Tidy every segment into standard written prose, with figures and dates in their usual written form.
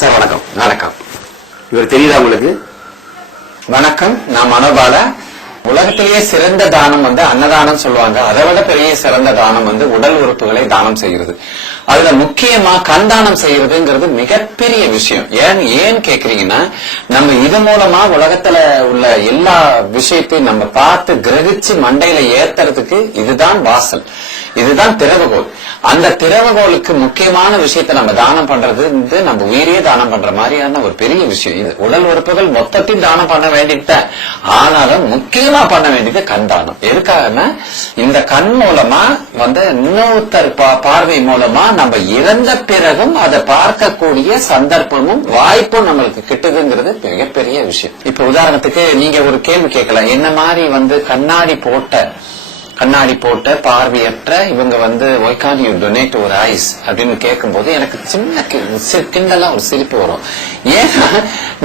Sir வணக்கம். வணக்கம். இவர் தெரியுதா உங்களுக்கு? வணக்கம், நான் மனோபால. உலகத்திலேயே சிறந்த தானம் அன்னதானம் சொல்லுவாங்க. அதை விட பெரிய சிறந்த தானம் உடல் உறுப்புகளை தானம் செய்கிறது. அதுல முக்கியமா கண் தானம் செய்யறதுங்கிறது மிகப்பெரிய விஷயம். ஏன் கேக்குறீங்கன்னா, நம்ம இது மூலமா உலகத்துல உள்ள எல்லா விஷயத்தையும் நம்ம பார்த்து கிரகிச்சு மண்டையில ஏத்துறதுக்கு இதுதான் வாசல், இதுதான் திறவுகோல். அந்த திறவுகோலுக்கு முக்கியமான விஷயத்த நம்ம தானம் பண்றது நம்ம உயிரையே தானம் பண்ற மாதிரியான ஒரு பெரிய விஷயம். இது உடல் உறுப்புகள் மொத்தத்தையும் தானம் பண்ண வேண்டியது, ஆனாலும் முக்கியமா பண்ண வேண்டியது கண் தானம். எதுக்காகனா, இந்த கண் மூலமா இன்னொருத்தர் பார்வை மூலமா நம்ம இறந்த பிறகும் அதை பார்க்கக்கூடிய சந்தர்ப்பமும் வாய்ப்பும் நம்மளுக்கு கிட்டுதுங்கிறது மிகப்பெரிய விஷயம். இப்ப உதாரணத்துக்கு நீங்க ஒரு கேள்வி கேட்கலாம், என்ன மாதிரி கண்ணாடி போட்ட பார்வையற்ற இவங்க why can't you donate ஒரு ஐஸ் அப்படின்னு கேட்கும் போது எனக்கு சின்ன கிண்டலா ஒரு சிரிப்பு வரும். ஏன்னா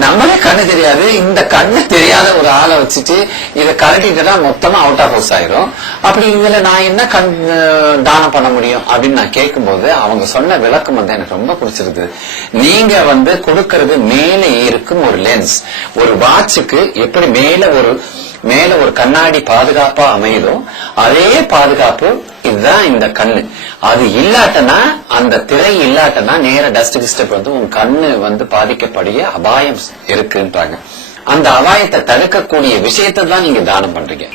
நம்மளே கண்ணு தெரியாது, இந்த கண்ணு தெரியாத ஒரு ஆளை வச்சுட்டு இதை கலட்டிட்டுனா மொத்தமா அவுட் ஆஃப் ஹவுஸ் ஆயிரும். அப்படி இதுல நான் என்ன தானம் பண்ண முடியும் அப்படின்னு நான் கேட்கும் போது அவங்க சொன்ன விளக்கம் எனக்கு ரொம்ப பிடிச்சிருக்கு. நீங்க கொடுக்கறது மேலே இருக்கும் ஒரு லென்ஸ், ஒரு வாட்சுக்கு எப்படி மேல ஒரு கண்ணாடி பாதுகாப்பா அமையுதோ அதே பாதுகாப்பு இதுதான் இந்த கண்ணு. அது இல்லாட்டனா, அந்த திரை இல்லாட்டனா நேர டஸ்ட் கிஸ்டப் உங்க கண்ணு பாதிக்கப்படைய அபாயம் இருக்குன்றாங்க. அந்த அபாயத்தை தடுக்கக்கூடிய விஷயத்தை தான் நீங்க தானம் பண்றீங்க.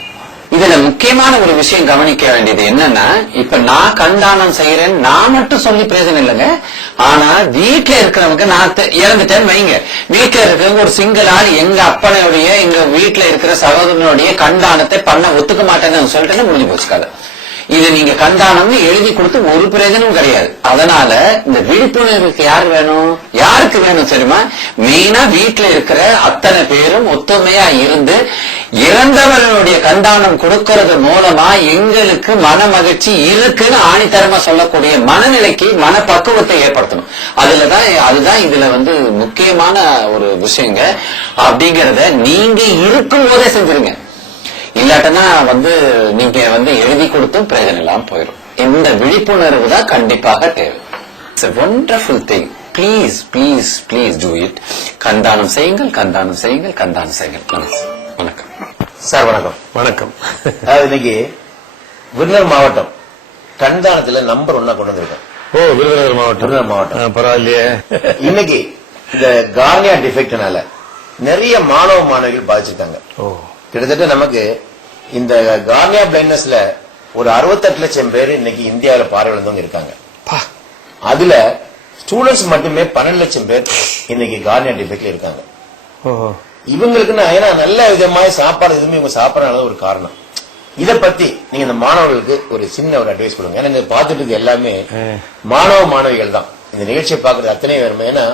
இதுல முக்கியமான ஒரு விஷயம் கவனிக்க வேண்டியது என்னன்னா, இப்ப நான் கண் தானம் செய்யறேன் நான் மட்டும் சொல்லி பிரயோஜனம் இல்லைங்க. ஆனா வீட்டுல இருக்கிறவங்க, நான் இறந்துட்டேன்னு வைங்க, வீட்டுல இருக்கிறவங்க ஒரு சிங்கிள் ஆள் எங்க அப்பனையுடைய எங்க வீட்டுல இருக்கிற சகோதரனுடைய கண் தானத்தை பண்ண ஒத்துக்க மாட்டேன்னு சொல்லிட்டு முடிஞ்சு போச்சுக்காது. இது நீங்க கண்தானம்னு எழுதி கொடுத்து ஒரு பிரயோஜனமும் கிடையாது. அதனால இந்த விழிப்புணர்வுக்கு யாருக்கு வேணும் தெரியுமா? மெயினா வீட்டுல இருக்கிற அத்தனை பேரும் ஒத்துமையா இருந்து இறந்தவர்களுடைய கண்தானம் கொடுக்கறது மூலமா எங்களுக்கு மன மகிழ்ச்சி இருக்குன்னு ஆணித்தரமா சொல்லக்கூடிய மனநிலைக்கு மனப்பக்குவத்தை ஏற்படுத்தணும். அதுதான் இதுல முக்கியமான ஒரு விஷயங்க. அப்படிங்கறத நீங்க இருக்கும் போதே செஞ்சிருங்க. இல்லாட்டனா நீங்க எழுதி கொடுத்தும் பிரயோஜனம் இல்லாம போயிடும். இந்த விழிப்புணர்வு தான் கண்டிப்பாக தேவை. It's a wonderful thing. Please, please, please do it. கண்தானம் செய்யுங்கள், கண்தானம் செய்யுங்கள், கண்தானம் செய்யுங்கள். வணக்கம் சார். வணக்கம். வணக்கம். இன்னைக்கு விருதுநகர் மாவட்டம் கண்தானத்துல நம்பர் 1 கொண்டு வந்திருக்கேன். விருதுநகர் மாவட்டம் பரவாயில்லையே. இன்னைக்கு இந்த கார்னியா டிஃபெக்ட்னால நிறைய மாணவிகள் பாதிச்சிருக்காங்க. கிட்டத்தட்ட நமக்கு இந்த கார்னியா பிளைண்ட்னஸ்ல ஒரு 68 லட்சம் பேர் இன்னைக்கு இந்தியாவில பார்வையிழந்தவங்க இருக்காங்க. அதுல ஸ்டூடெண்ட்ஸ் மட்டுமே 12 லட்சம் பேர் இன்னைக்கு கார்னியா டிஃபெக்ட்ல இருக்காங்க. இவங்களுக்கு ஏன்னா நல்ல விதமாக சாப்பாடு எதுவுமே இவங்க சாப்பிடறதுனால ஒரு காரணம். இத பத்தி நீங்க இந்த மாணவர்களுக்கு ஒரு சின்ன ஒரு அட்வைஸ் கொடுங்க. ஏன்னா இங்க பாத்துட்டு எல்லாமே மாணவிகள் தான். இந்த நிகழ்ச்சியை பாக்குறது அத்தனை பேருமே, ஏன்னா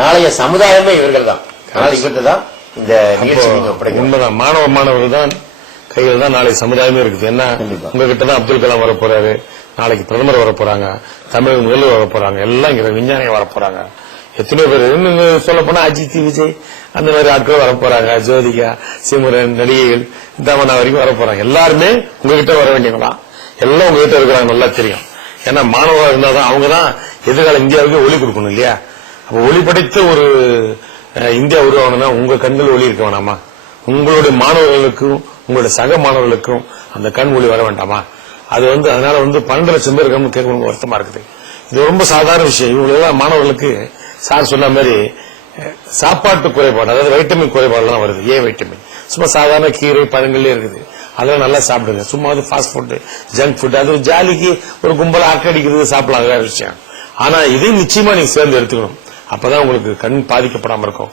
நாளைய சமுதாயமே இவர்கள் தான். அதனால இவர்கிட்ட தான் இந்த நிகழ்ச்சி நீங்க ஒப்படைக்கணும். உண்மைதான். மாணவர்கள் தான் கையில் தான் நாளை சமுதாயமே இருக்குது. என்ன உங்ககிட்ட தான் அப்துல் கலாம் வரப்போறாரு, நாளைக்கு பிரதமர் வரப்போறாங்க, தமிழக முதல்வர் வரப்போறாங்க, எல்லாம் இங்க விஞ்ஞானிகள் வரப்போறாங்க. எத்தனை பேர் இன்னும் சொல்ல போனா அஜித், விஜய் அந்த மாதிரி ஆட்கள் வரப்போறாங்க, ஜோதிகா, சிம்ரன், நடிகைகள் தமன்னா வரைக்கும் வரப்போறாங்க. எல்லாருமே உங்ககிட்ட வர வேண்டியவங்களா, எல்லாம் உங்ககிட்ட இருக்கிறாங்க, நல்லா தெரியும். ஏன்னா மாணவராக இருந்தாதான் அவங்கதான் எதிர்கால இந்தியாவுக்கு ஒளி கொடுக்கணும் இல்லையா? அப்ப ஒளி படைத்த ஒரு இந்தியா உருவாகணும்னா உங்க கண்கள் ஒளி இருக்க வேணாமா? உங்களுடைய மாணவர்களுக்கும் உங்களுடைய சக மாணவர்களுக்கும் அந்த கண் ஒளி வர வேண்டாமா? அது அதனால 12 லட்சம் பேர் கேட்க வருத்தமா இருக்குது. இது ரொம்ப சாதாரண விஷயம். இவங்களெல்லாம் மாணவர்களுக்கு சார் சொன்ன மாதிரி சாப்பாட்டு குறைபாடு, அதாவது வைட்டமின் குறைபாடுலாம் வருது. ஏ வைட்டமின் சும்மா சாதாரண கீரை பழங்களே இருக்குது, அதெல்லாம் நல்லா சாப்பிடுங்க. சும்மா ஃபாஸ்ட் ஃபுட், ஜங்க் ஃபுட், அது ஜாலிக்கு ஒரு கும்பல அக்கடிக்கிறது சாப்பிடலாம், வேற விஷயம். ஆனா இதையும் நிச்சயமா நீங்க சேர்ந்து எடுத்துக்கணும். அப்பதான் உங்களுக்கு கண் பாதிக்கப்படாம இருக்கும்.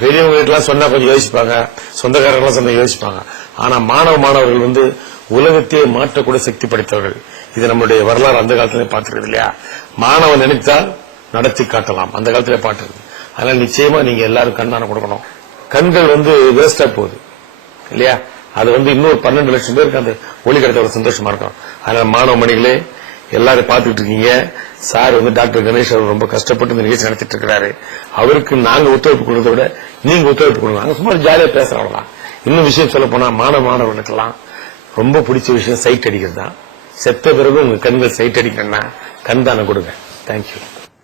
பெரியவங்க எல்லாம் சொன்னா கொஞ்சம் யோசிப்பாங்க, சொந்தக்காரர்கள் சொன்ன யோசிப்பாங்க. ஆனா மாணவர்கள் உலகத்தையே மாற்றக்கூடிய சக்தி படைத்தவர்கள். இது நம்மளுடைய வரலாறு அந்த காலத்திலே பார்த்துருக்குது இல்லையா? மாணவன் நினைத்தால் நடத்தி காட்டலாம், அந்த காலத்திலே பாட்டுருக்கு. அதனால நிச்சயமா நீங்க எல்லாரும் கண்தானம் கொடுக்கணும். கண்கள் வேஸ்டா போகுது இல்லையா? அது இன்னொரு 12 லட்சம் பேருக்கு அந்த ஒளி கிடைத்த ஒரு சந்தோஷமா இருக்கும். அதனால மாணவ மணிகளே எல்லாரும் பாத்துக்கிட்டு இருக்கீங்க. சார் டாக்டர் கணேஷ் அவர் ரொம்ப கஷ்டப்பட்டு இந்த நிகழ்ச்சி நடத்திட்டு இருக்கிறாரு. அவருக்கு நாங்க ஒத்துழைப்பு கொடுக்கறத விட நீங்க ஒத்துழைப்பு கொடுங்க. நாங்க சும்மா ஜாலியா பேசுறவங்களா. இன்னும் விஷயம் சொல்ல போனா மாணவர்களுக்கெல்லாம் ரொம்ப பிடிச்ச விஷயம் சைட் அடிக்கிறது தான். செத்த பிறகு உங்க கண்கள் சைட் அடிக்கணும்னா கண் தானம் கொடுங்க. தேங்க்யூ.